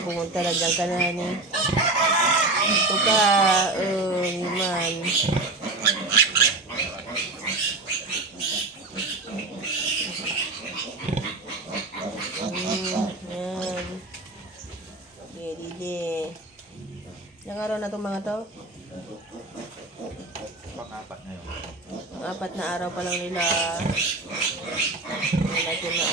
pumunta lang dyan ka na ni. Ito ka, man. Yan. Dede. Ilang araw na itong mga to? Pang-apat na yun. Apat na araw pa lang nila. Lagi na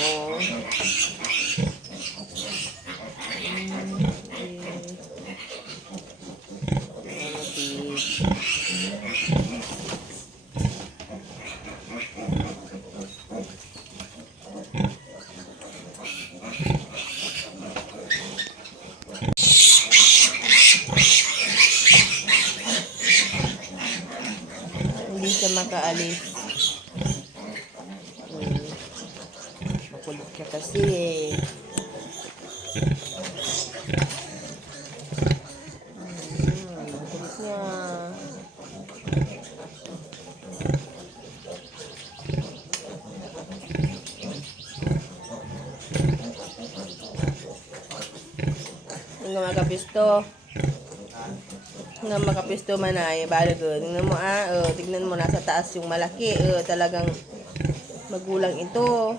hindi siya makaalis. Makulit ka kasi eh. Makulit niya. Hanggang makapisto. Hanggang makapisto man ay balo doon. Tignan mo nasa taas yung malaki. Talagang magulang ito.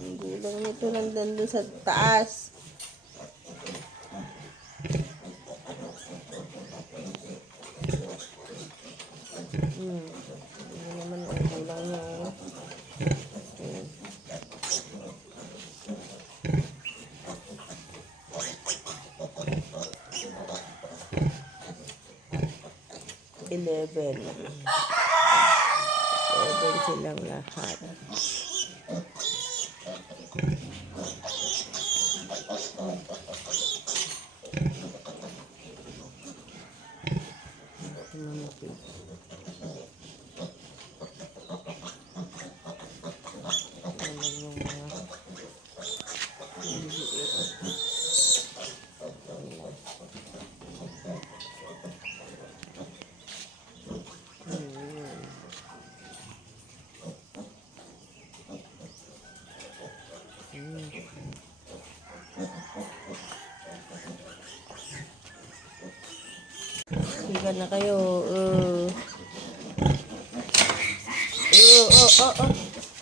Magulang nito nandun doon sa taas. Ano naman ang magulang niya. Eleven silang lahat. Higa na kayo.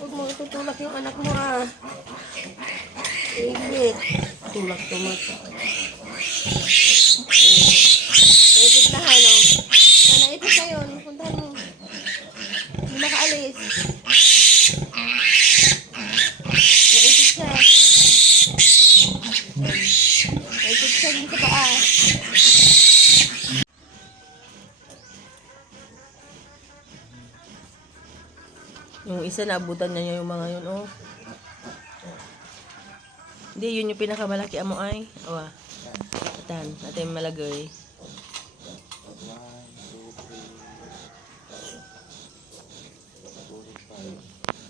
Huwag mo tutulak yung anak mo Igit. Tulak to mo. Ipit na Sana ipit na yun. Puntahan mo. Hindi makaalis. Naipit siya. Naipit siya din sa paa. Yung isa naabutan niya yung mga yun, Hindi, yun yung pinakamalaki amo ay. Atan, natin malagay.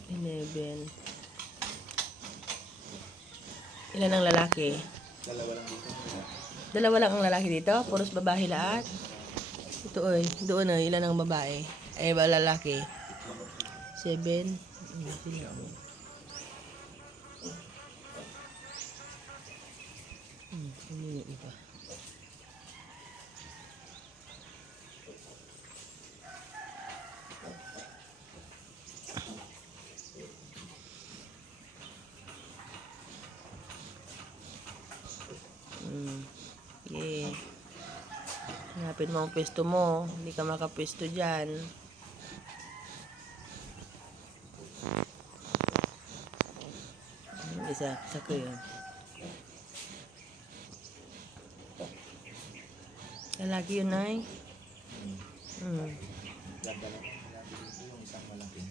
11. Ilan ang lalaki? Dalawa lang dito. Dalawa lang ang lalaki dito? Puros babae lahat? Ito doon ilan ang babae? Ba lalaki? 7. Ano yung iba? Yeah. Hanapin mo ang pwesto mo. Hindi ka makapwesto dyan. Isa ko yun. Lalaki yun ay. Ganda lang. Yung isang malaki.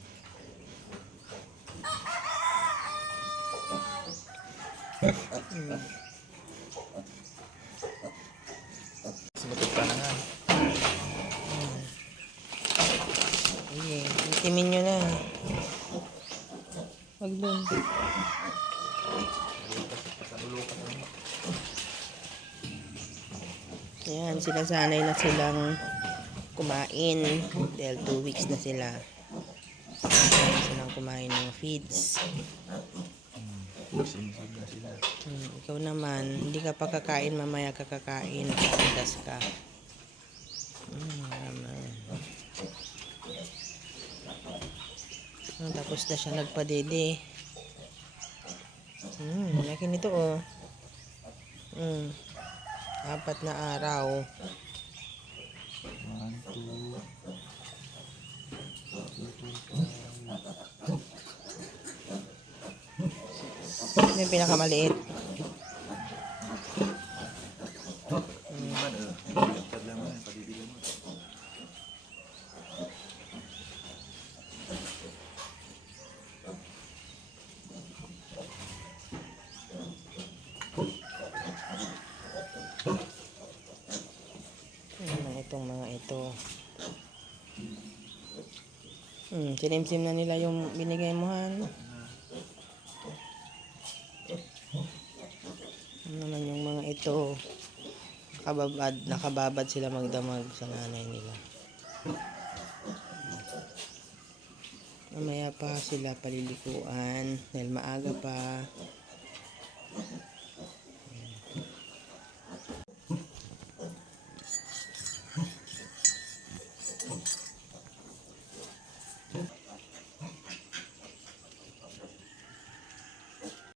Sumutod pa na nga. Okay, itimin nyo na. Wag doon. Ayan, sinasanay na silang kumain dahil 2 weeks na sila. Kaya silang kumain ng feeds. Sinisig na sila. Ikaw naman, hindi ka pa kakain, mamaya ka kakain. Pakitas ka. Naman. Tapos na siya nagpadede. Laki nito oh. 4 na araw. 1, 2, 3, 4, 5. Ito yung pinakamaliit. Pagpad lang mo, padidigan mo. Itong mga ito. Sinimsim na nila yung binigay mo, Han. Naman yung mga ito. Nakababad sila magdamag sa nanay nila. Mamaya pa sila palilikuan dahil maaga pa.